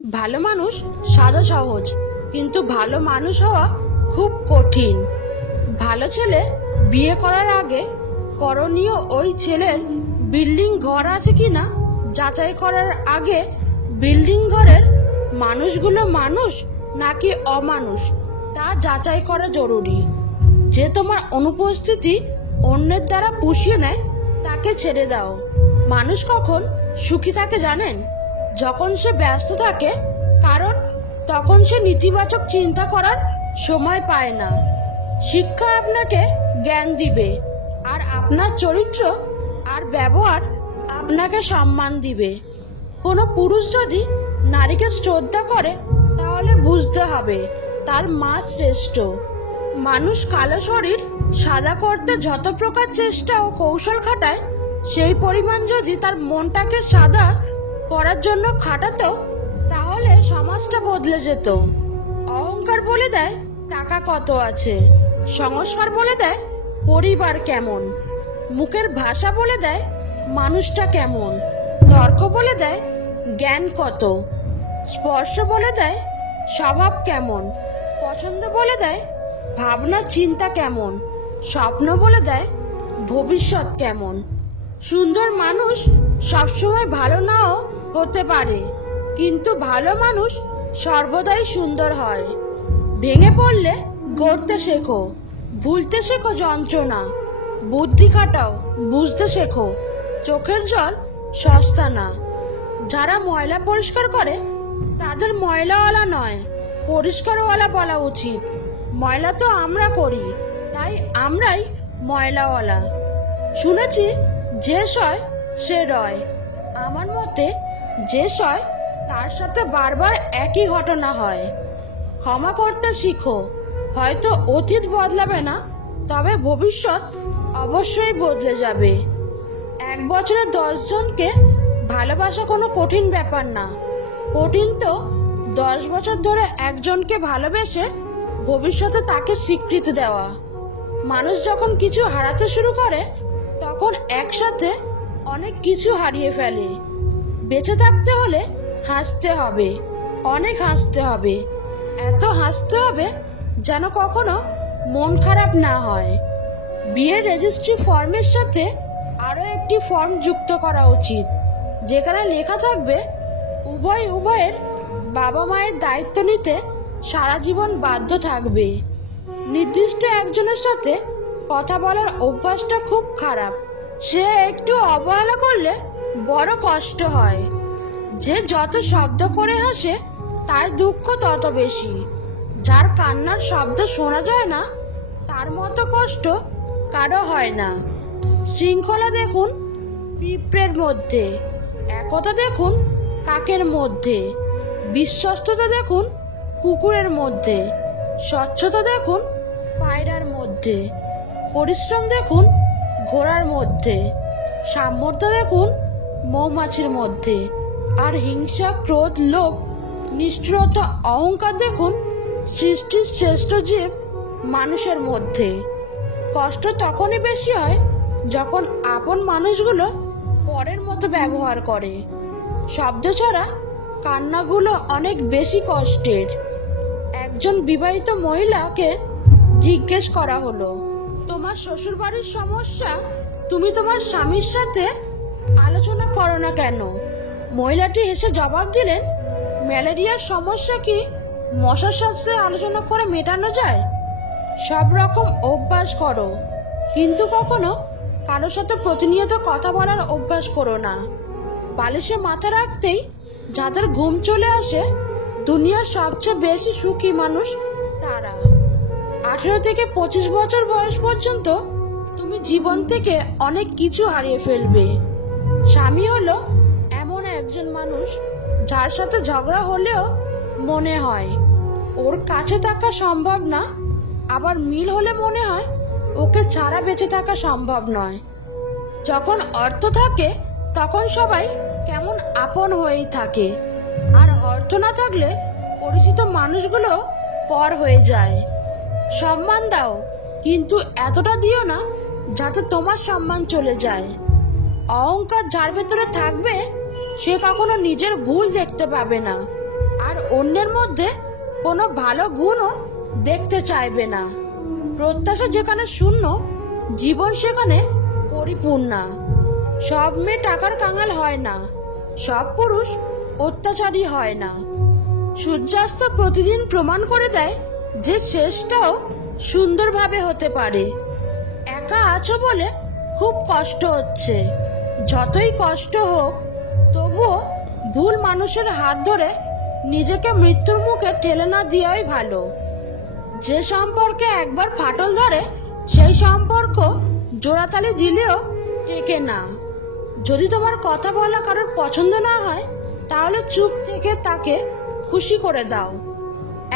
ভালো মানুষ সাজা সহজ, কিন্তু ভালো মানুষ হওয়া খুব কঠিন। ভালো ছেলে বিয়ে করার আগে করণীয় ওই ছেলের বিল্ডিং ঘর আছে কিনা যাচাই করার আগে বিল্ডিং ঘরের মানুষগুলো মানুষ নাকি অমানুষ তা যাচাই করা জরুরি। যে তোমার অনুপস্থিতি অন্যের দ্বারা পুষিয়ে নেয় তাকে ছেড়ে দাও। মানুষ কখন সুখী থাকে জানেন? যখন সে ব্যস্ত থাকে, কারণ তখন সে নেতিবাচক চিন্তা করার সময় পায় না। শিক্ষা আপনাকে জ্ঞান দিবে, আর আপনার চরিত্র আর ব্যবহার আপনাকে সম্মান দিবে। কোনো পুরুষ যদি নারীকে শ্রদ্ধা করে, তাহলে বুঝতে হবে তার মা শ্রেষ্ঠ। মানুষ কালো শরীর সাদা করতে যত প্রকার চেষ্টা ও কৌশল খাটায়, সেই পরিমাণ যদি তার মনটাকে সাদা করার জন্য খাটাতো, তাহলে সমাজটা বদলে যেত। অহংকার বলে দেয় টাকা কত আছে, সংস্কার বলে দেয় পরিবার কেমন, মুখের ভাষা বলে দেয় মানুষটা কেমন, তর্ক বলে দেয় জ্ঞান কত, স্পর্শ বলে দেয় স্বভাব কেমন, পছন্দ বলে দেয় ভাবনা চিন্তা কেমন, স্বপ্ন বলে দেয় ভবিষ্যৎ কেমন। সুন্দর মানুষ সবসময় ভালো নাও হতে পারে, কিন্তু ভালো মানুষ সর্বদাই সুন্দর হয়। ভেঙে পড়লে গড়তে শেখো, ভুলতে শেখো যন্ত্রণা, বুদ্ধি খাটাও, বুঝতে শেখো চোখের জল সস্তা না। যারা ময়লা পরিষ্কার করে তাদের ময়লাওয়ালা নয়, পরিষ্কারওয়ালা বলা উচিত। ময়লা তো আমরা করি, তাই আমরাই ময়লাওয়ালা। শুনেছি যে সয় সে রয়। আমার মতে যে সয় তার সাথে বারবার একই ঘটনা হয়। ক্ষমা করতে শিখো, হয়তো অতীত বদলাবে না, তবে ভবিষ্যৎ অবশ্যই বদলে যাবে। 1 বছরে 10 জনকে ভালোবাসা কোনো কঠিন ব্যাপার না, কঠিন তো 10 বছর ধরে একজনকে ভালোবেসে ভবিষ্যতে তাকে স্বীকৃতি দেওয়া। মানুষ যখন কিছু হারাতে শুরু করে, তখন একসাথে অনেক কিছু হারিয়ে ফেলে। বেঁচে থাকতে হলে হাসতে হবে, অনেক হাসতে হবে, এত হাসতে হবে যেন কখনো মন খারাপ না হয়। বিয়ের রেজিস্ট্রি ফর্মের সাথে আরও একটি ফর্ম যুক্ত করা উচিত, যেখানে লেখা থাকবে উভয়ের বাবা মায়ের দায়িত্ব নিতে সারা জীবন বাধ্য থাকবে। নির্দিষ্ট একজনের সাথে কথা বলার অভ্যাসটা খুব খারাপ। সে একটু অবহেলা করলে বড় কষ্ট হয়। যে যত শব্দ করে হাসে তার দুঃখ তত বেশি। যার কান্নার শব্দ শোনা যায় না, তার মতো কষ্ট কারো হয় না। শৃঙ্খলা দেখুন পিঁপড়ের মধ্যে, একতা দেখুন কাকের মধ্যে, বিশ্বস্ততা দেখুন কুকুরের মধ্যে, স্বচ্ছতা দেখুন পায়রার মধ্যে, পরিশ্রম দেখুন ঘোড়ার মধ্যে, সামর্থ্য দেখুন মৌমাছির মধ্যে, আর হিংসা, ক্রোধ, লোভ, নিষ্ঠুরতা, অহংকার দেখুন সৃষ্টির শ্রেষ্ঠ জীব মানুষের মধ্যে। কষ্ট তখনই বেশি হয় যখন আপন মানুষগুলো পরের মতো ব্যবহার করে। শব্দ ছাড়া কান্নাগুলো অনেক বেশি কষ্টের। একজন বিবাহিত মহিলাকে জিজ্ঞেস করা হলো, তোমার শ্বশুর বাড়ির সমস্যা তুমি তোমার স্বামীর সাথে আলোচনা করো না কেন? মহিলাটি হেসে জবাব দিলেন, ম্যালেরিয়ার সমস্যা কি মশার সাথে আলোচনা করে মেটানো যায়? সব রকম অভ্যাস করো, কিন্তু কখনো কারোর সাথে প্রতিনিয়ত কথা বলার অভ্যাস করো না। বালিশে মাথা রাখতেই যাদের ঘুম চলে আসে, দুনিয়ার সবচেয়ে বেশি সুখী মানুষ তারা। 18 থেকে 25 বছর বয়স পর্যন্ত তুমি জীবন থেকে অনেক কিছু হারিয়ে ফেলবে। স্বামী হলো এমন একজন মানুষ যার সাথে ঝগড়া হলেও মনে হয় ওর কাছে থাকা সম্ভব না, আবার মিল হলে মনে হয় ওকে ছাড়া বেঁচে থাকা সম্ভব নয়। যখন অর্থ থাকে তখন সবাই কেমন আপন হয়েই থাকে, আর অর্থ না থাকলে পরিচিত মানুষগুলো পর হয়ে যায়। সম্মান দাও, কিন্তু এতটা দিও না যাতে তোমার সম্মান চলে যায়। অহংকার যার ভেতরে থাকবে সে কখনো নিজের ভুল দেখতে পাবে না, আর অন্যের মধ্যে কোনো ভালো গুণও দেখতে চাইবে না। প্রত্যাশা যেখানে শূন্য, জীবন সেখানে পরিপূর্ণা। সব মেয়ে টাকার কাঙাল হয় না, সব পুরুষ অত্যাচারী হয় না। সূর্যাস্ত প্রতিদিন প্রমাণ করে দেয় যে শেষটাও সুন্দরভাবে হতে পারে। একা আছো বলে খুব কষ্ট হচ্ছে, যতই কষ্ট হোক তবুও ভুল মানুষের হাত ধরে নিজেকে মৃত্যুর মুখে ঠেলে না দেওয়াই ভালো। যে সম্পর্কে একবার ফাটল ধরে সেই সম্পর্ক জোড়াতালি দিলেও টেকে না। যদি তোমার কথা বলা কারোর পছন্দ না হয় তাহলে চুপ থেকে তাকে খুশি করে দাও।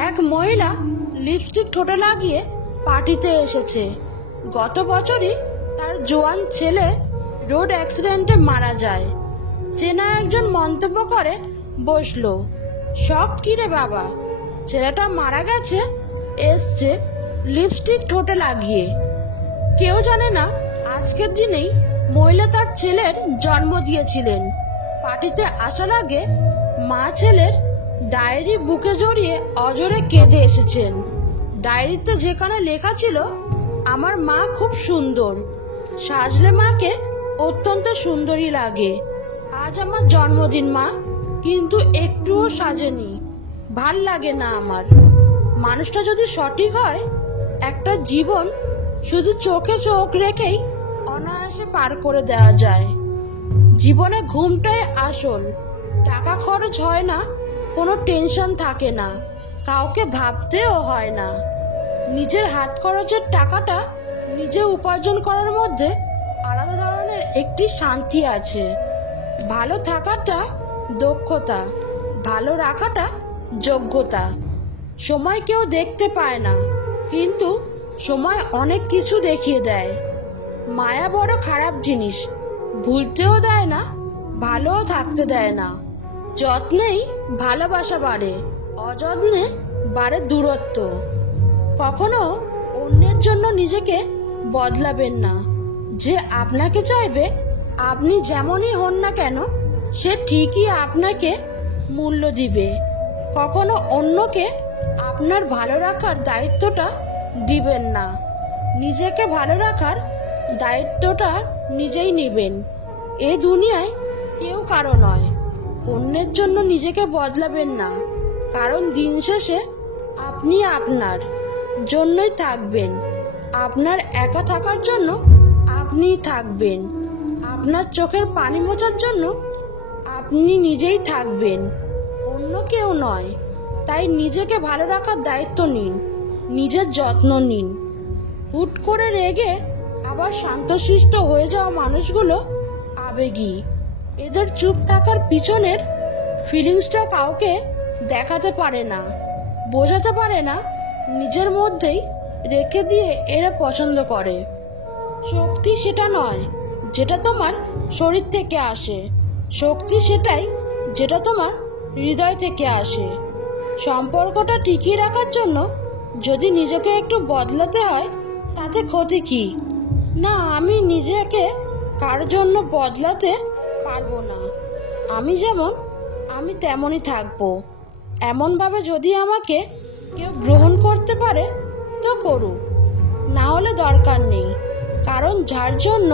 এক মহিলা লিপস্টিক ঠোঁটে লাগিয়ে পার্টিতে এসেছে। গত বছরই তার জোয়ান ছেলে রোড অ্যাক্সিডেন্টে মারা যায়। চেনা একজন মন্তব্য করে বসলো, সব কি রে বাবা, ছেলেটা মারা গেছে, এসছে লিপস্টিক ঠোঁটে লাগিয়ে। কেউ জানে না আজকের দিনেই মহিলা তার ছেলের জন্ম দিয়েছিলেন। পার্টিতে আসার আগে মা ছেলের ডায়েরি বুকে জড়িয়ে অজরে কেঁদে এসেছেন। ডায়েরিতে যেখানে লেখা ছিল, আমার মা খুব সুন্দর, সাজলে মাকে অত্যন্ত সুন্দরী লাগে। আজ আমার জন্মদিন মা, কিন্তু একটুও সাজেনি, ভাল লাগে না আমার। মানুষটা যদি সঠিক হয়, একটা জীবন শুধু চোখে চোখ রেখেই অনায়াসে পার করে দেওয়া যায়। জীবনে ঘুমটাই আসল, টাকা খরচ হয় না, কোনো টেনশন থাকে না, কাউকে ভাবতেও হয় না। নিজের হাত খরচের টাকাটা নিজে উপার্জন করার মধ্যে আলাদা ধরনের একটি শান্তি আছে। ভালো থাকাটা দক্ষতা, ভালো রাখাটা যোগ্যতা। সময় কেউ দেখতে পায় না, কিন্তু সময় অনেক কিছু দেখিয়ে দেয়। মায়া বড় খারাপ জিনিস, ভুলতেও দেয় না, ভালোও থাকতে দেয় না। যত্নেই ভালোবাসা বাড়ে, অযত্নে বাড়ে দূরত্ব। কখনো অন্যের জন্য নিজেকে বদলাবেন না। যে আপনাকে চাইবে, আপনি যেমনই হন না কেন, সে ঠিকই আপনাকে মূল্য দিবে। কখনো অন্যকে আপনার ভালো রাখার দায়িত্বটা দিবেন না, নিজেকে ভালো রাখার দায়িত্বটা নিজেই নেবেন। এ দুনিয়ায় কেউ কারো নয়। অন্যের জন্য নিজেকে বদলাবেন না, কারণ দিন শেষে আপনি আপনার জন্যই থাকবেন। আপনার একা থাকার জন্য আপনিই থাকবেন। আপনার চোখের পানি মোছার জন্য আপনি নিজেই থাকবেন, অন্য কেউ নয়। তাই নিজেকে ভালো রাখার দায়িত্ব নিন, নিজের যত্ন নিন। হুট করে রেগে আবার শান্তশিষ্ট হয়ে যাওয়া মানুষগুলো আবেগী। এদের চুপ থাকার পিছনের ফিলিংসটা কাউকে দেখাতে পারে না, বোঝাতে পারে না, নিজের মধ্যেই রেখে দিয়ে এরা পছন্দ করে। শক্তি সেটা নয় যেটা তোমার শরীর থেকে আসে, শক্তি সেটাই যেটা তোমার হৃদয় থেকে আসে। সম্পর্কটা টিকিয়ে রাখার জন্য যদি নিজেকে একটু বদলাতে হয়, তাতে ক্ষতি কি? না, আমি নিজেকে কার জন্য বদলাতে পারবো না। আমি যেমন আমি তেমনই থাকবো। এমনভাবে যদি আমাকে কেউ গ্রহণ করতে পারে তো করুক, না হলে দরকার নেই। কারণ যার জন্য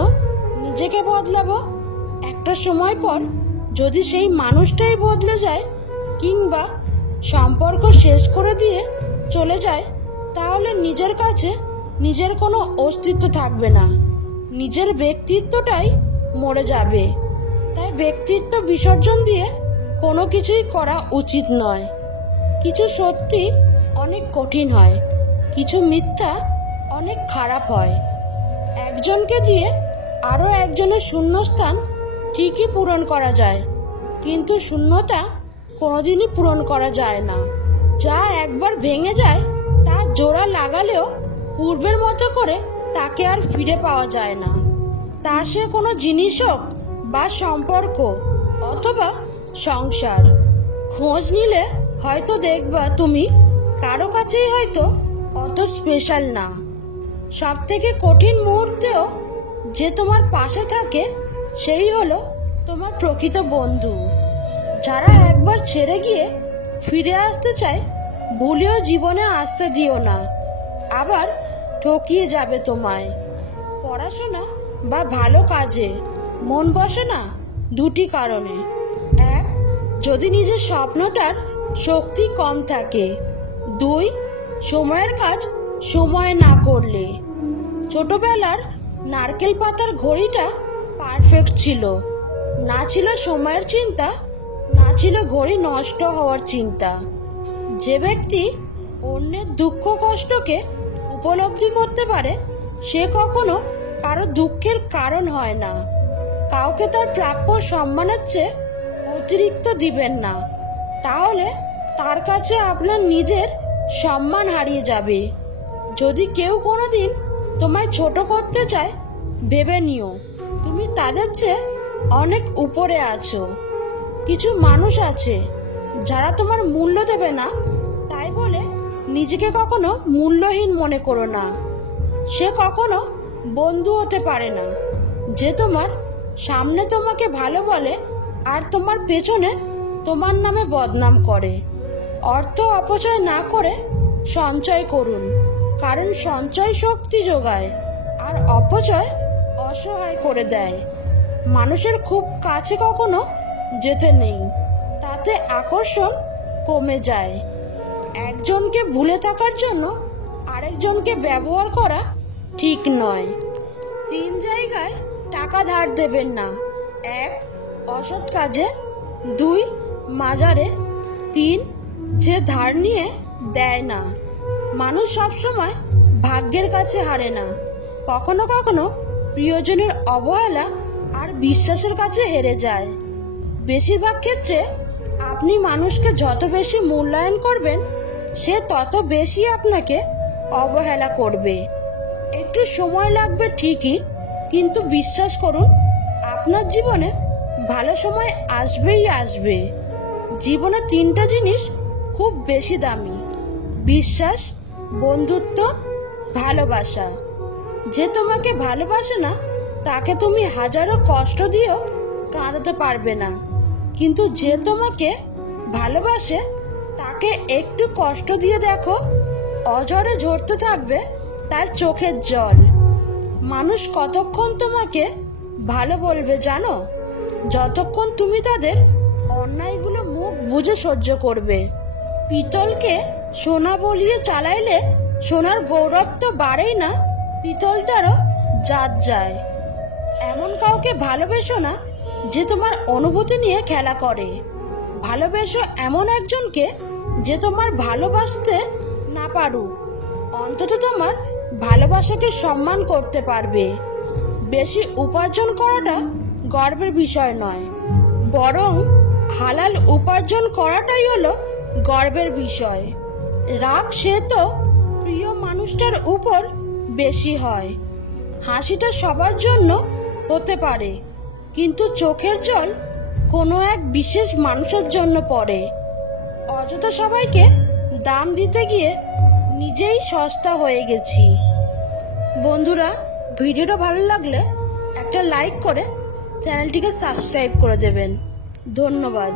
নিজেকে বদলাবো, একটা সময় পর যদি সেই মানুষটাই বদলে যায় কিংবা সম্পর্ক শেষ করে দিয়ে চলে যায়, তাহলে নিজের কাছে নিজের কোনো অস্তিত্ব থাকবে না, নিজের ব্যক্তিত্বটাই মরে যাবে। তাই ব্যক্তিত্ব বিসর্জন দিয়ে কোনো কিছুই করা উচিত নয়। কিছু সত্যি অনেক কঠিন হয়, কিছু মিথ্যা অনেক খারাপ হয়। একজনকে দিয়ে আরও একজনের শূন্যস্থান ঠিকই পূরণ করা যায়, কিন্তু শূন্যতা কোনোদিনই পূরণ করা যায় না। যা একবার ভেঙে যায় তা জোড়া লাগালেও পূর্বের মতো করে তাকে আর ফিরে পাওয়া যায় না। তা সে কোনো জিনিস হোক বা সম্পর্ক অথবা সংসার। খোঁজ নিলে হয়তো দেখবা তুমি কারো কাছেই হয়তো অত স্পেশাল না। সব থেকে কঠিন মুহূর্তেও যে তোমার পাশে থাকে সেই হলো তোমার প্রকৃত বন্ধু। যারা একবার ছেড়ে গিয়ে ফিরে আসতে চায়, ভুলেও জীবনে আসতে দিও না, আবার ঠকিয়ে যাবে তোমায়। পড়াশোনা বা ভালো কাজে মন বসে না দুটি কারণে। এক, যদি নিজের স্বপ্নটার শক্তি কম থাকে। দুই, সময়ের কাজ সময় না করলে। ছোটবেলার নারকেল পাতার ঘড়িটা পারফেক্ট ছিল, না ছিল সময়ের চিন্তা, না ছিল ঘড়ি নষ্ট হওয়ার চিন্তা। যে ব্যক্তি অন্যের দুঃখ কষ্টকে উপলব্ধি করতে পারে, সে কখনো কারো দুঃখের কারণ হয় না। কাউকে তার প্রাপ্য সম্মানের চেয়ে অতিরিক্ত দিবেন না, তাহলে তার কাছে আপনার নিজের সম্মান হারিয়ে যাবে। যদি কেউ কোনোদিন তোমায় ছোট করতে চায়, ভেবে নিও তুমি তাদের চেয়ে অনেক উপরে আছো। কিছু মানুষ আছে যারা তোমার মূল্য দেবে না, তাই বলে নিজেকে কখনো মূল্যহীন মনে করো না। সে কখনো বন্ধু হতে পারে না যে তোমার সামনে তোমাকে ভালো বলে আর তোমার পেছনে তোমার নামে বদনাম করে। অর্থ অপচয় না করে সঞ্চয় করুন, কারণ সঞ্চয় শক্তি যোগায় আর অপচয় অসহায় করে দেয়। মানুষের খুব কাছে কখনো যেতে নেই, তাতে আকর্ষণ কমে যায়। একজনকে ভুলে থাকার জন্য আরেকজনকে ব্যবহার করা ঠিক নয়। 3 জায়গায় টাকা ধার দেবেন না। 1, অসৎ কাজে। 2, মাজারে। 3, যে ধার নিয়ে দেয় না। মানুষ সবসময় ভাগ্যের কাছে হারে না, কখনো কখনো প্রিয়জনের অবহেলা আর বিশ্বাসের কাছে হেরে যায়। বেশিরভাগ ক্ষেত্রে আপনি মানুষকে যত বেশি মূল্যায়ন করবেন, সে তত বেশি আপনাকে অবহেলা করবে। একটু সময় লাগবে ঠিকই, কিন্তু বিশ্বাস করুন আপনার জীবনে ভালো সময় আসবেই আসবে। জীবনে 3টা জিনিস খুব বেশি দামি: বিশ্বাস, বন্ধুত্ব, ভালোবাসা। যে তোমাকে ভালোবাসে না, তাকে তুমি হাজারো কষ্ট দিয়েও কাঁদাতে পারবে না, কিন্তু যে তোমাকে ভালোবাসে তাকে একটু কষ্ট দিয়ে দেখো, অঝরে ঝরতে থাকবে তার চোখের জল। মানুষ কতক্ষণ তোমাকে ভালো বলবে জানো? যতক্ষণ তুমি তাদের অন্যায়গুলো মুখ বুজে সহ্য করবে। পিতলকে সোনা বলিয়ে চালাইলে সোনার গৌরব তো বাড়েই না, পিতলটারও জাত যায়। এমন কাউকে ভালোবেসো না যে তোমার অনুভূতি নিয়ে খেলা করে। ভালোবেসো এমন একজনকে যে তোমার ভালোবাসতে না পারুক, অন্তত তোমার ভালোবাসাকে সম্মান করতে পারবে। বেশি উপার্জন করাটা গর্বের বিষয় নয়, বরং হালাল উপার্জন করাটাই হলো গর্বের বিষয়। রাগ সে তো প্রিয় মানুষটার উপর বেশি হয়। হাসিটা সবার জন্য হতে পারে, কিন্তু চোখের জল কোনো এক বিশেষ মানুষের জন্য পড়ে। অযথা সবাইকে দাম দিতে গিয়ে নিজেই সস্তা হয়ে গেছি। বন্ধুরা, ভিডিওটা ভালো লাগলে একটা লাইক করে চ্যানেলটিকে সাবস্ক্রাইব করে দেবেন। ধন্যবাদ।